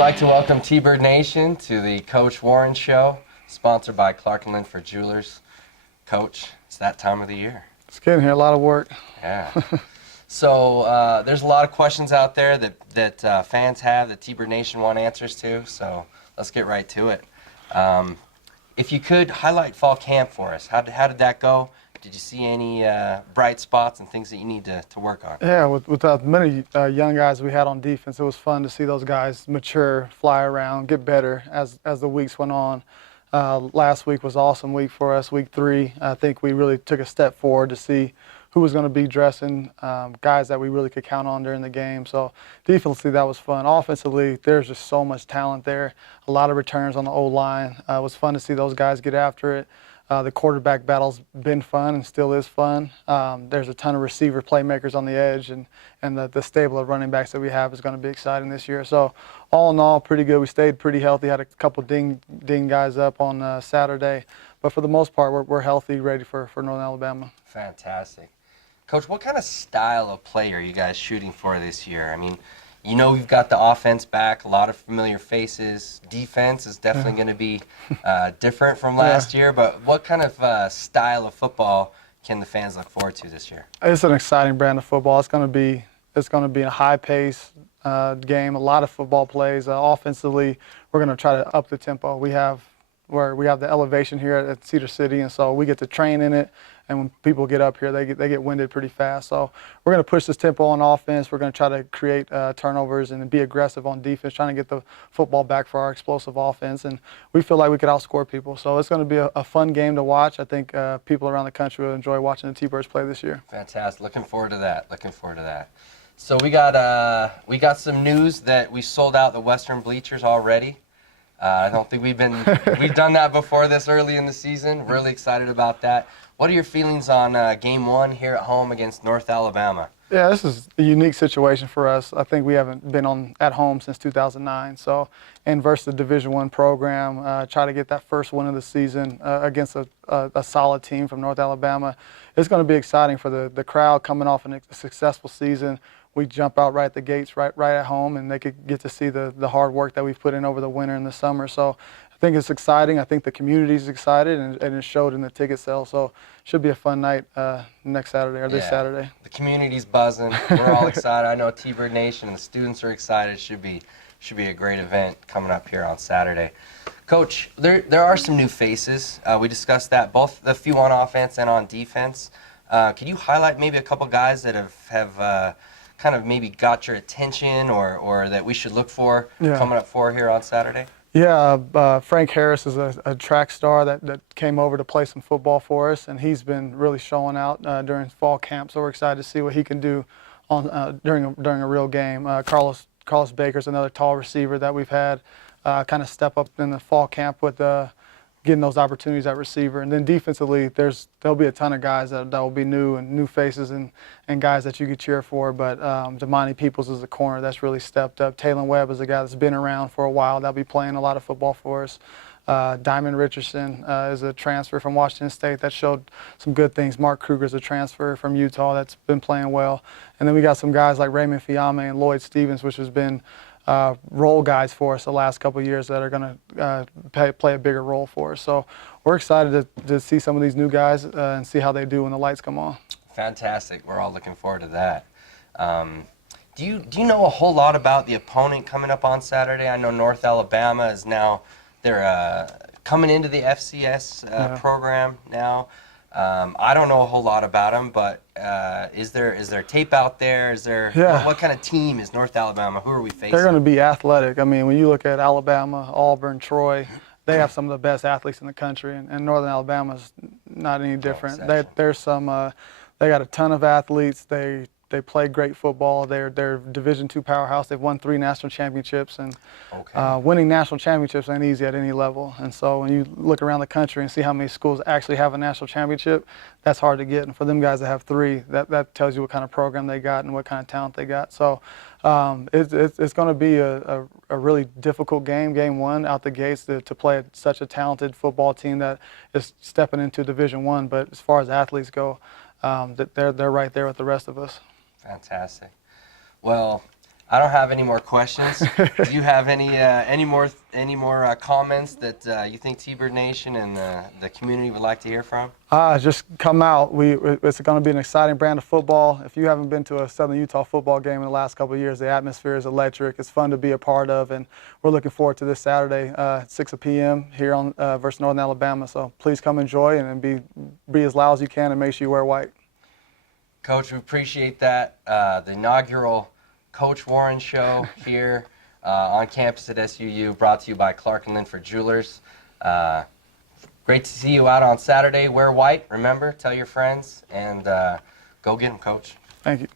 like to welcome T-Bird Nation to the Coach Warren Show, sponsored by Clark & Linford Jewelers. Coach, it's that time of the year. It's getting here, a lot of work. Yeah. So there's a lot of questions out there that fans have that T-Bird Nation want answers to, so let's get right to it. If you could highlight fall camp for us, how did that go? Did you see any bright spots and things that you need to work on? Yeah, with many young guys we had on defense, it was fun to see those guys mature, fly around, get better as the weeks went on. Last week was an awesome week for us, week 3. I think we really took a step forward to see who was going to be dressing, guys that we really could count on during the game. So defensively, that was fun. Offensively, there's just so much talent there. A lot of returns on the O-line. It was fun to see those guys get after it. The quarterback battle's been fun and still is fun. There's a ton of receiver playmakers on the edge, and the stable of running backs that we have is going to be exciting this year. So all in all, pretty good. We stayed pretty healthy. Had a couple ding guys up on Saturday, but for the most part, we're healthy, ready for Northern Alabama. Fantastic. Coach, what kind of style of play are you guys shooting for this year? I mean, you know we've got the offense back, a lot of familiar faces. Defense is definitely going to be different from last year, but what kind of style of football can the fans look forward to this year? It's an exciting brand of football. It's going to be a high-paced game, a lot of football plays. Offensively, we're going to try to up the tempo. We have the elevation here at Cedar City, and so we get to train in it. And when people get up here, they get winded pretty fast. So we're going to push this tempo on offense. We're going to try to create turnovers and be aggressive on defense, trying to get the football back for our explosive offense. And we feel like we could outscore people. So it's going to be a fun game to watch. I think people around the country will enjoy watching the T-Birds play this year. Fantastic. Looking forward to that. Looking forward to that. So we got some news that we sold out the Western bleachers already. I don't think we've done that before this early in the season. Really excited about that. What are your feelings on Game 1 here at home against North Alabama? Yeah, this is a unique situation for us. I think we haven't been at home since 2009. So, and versus the Division I program, try to get that first win of the season against a solid team from North Alabama. It's going to be exciting for the crowd coming off a successful season. We jump out right at the gates, right at home, and they could get to see the hard work that we've put in over the winter and the summer. So I think it's exciting. I think the community's excited, and it showed in the ticket sale. So it should be a fun night next Saturday, or this Saturday. The community's buzzing. We're all excited. I know T-Bird Nation and the students are excited. Should be a great event coming up here on Saturday. Coach, there are some new faces. We discussed that, both a few on offense and on defense. Could you highlight maybe a couple guys that have kind of maybe got your attention or that we should look for coming up for here on Saturday? Yeah, Frank Harris is a track star that came over to play some football for us, and he's been really showing out during fall camp. So we're excited to see what he can do during a real game. Carlos Baker's another tall receiver that we've had kind of step up in the fall camp with getting those opportunities at receiver. And then defensively, there'll be a ton of guys that will be new faces and guys that you could cheer for. But Damani Peoples is a corner that's really stepped up. Taylon Webb is a guy that's been around for a while. That'll be playing a lot of football for us. Diamond Richardson is a transfer from Washington State that showed some good things. Mark Kruger's a transfer from Utah that's been playing well. And then we got some guys like Raymond Fiame and Lloyd Stevens, which has been role guys for us the last couple of years that are going to play a bigger role for us. So we're excited to see some of these new guys and see how they do when the lights come on. Fantastic. We're all looking forward to that. Do you know a whole lot about the opponent coming up on Saturday? I know North Alabama is now they're coming into the FCS program now. I don't know a whole lot about them, but is there tape out there? Is there what kind of team is North Alabama? Who are we facing? They're going to be athletic. I mean, when you look at Alabama, Auburn, Troy, they have some of the best athletes in the country, and Northern Alabama's not any different. They got a ton of athletes. They play great football. They're Division II powerhouse. They've won 3 national championships, and winning national championships ain't easy at any level. And so when you look around the country and see how many schools actually have a national championship, that's hard to get. And for them guys to have 3, that tells you what kind of program they got and what kind of talent they got. So it's going to be a really difficult game 1 out the gates to play such a talented football team that is stepping into Division I. But as far as athletes go, they're right there with the rest of us. Fantastic. Well, I don't have any more questions. Do you have any more comments that you think T-Bird Nation and the community would like to hear from? Just come out. It's going to be an exciting brand of football. If you haven't been to a Southern Utah football game in the last couple of years, the atmosphere is electric. It's fun to be a part of, and we're looking forward to this Saturday, 6 p.m. here on versus Northern Alabama. So please come enjoy and be as loud as you can, and make sure you wear white. Coach, we appreciate that. The inaugural Coach Warren Show here on campus at SUU, brought to you by Clark & Linford Jewelers. Great to see you out on Saturday. Wear white, remember, tell your friends, and go get them, Coach. Thank you.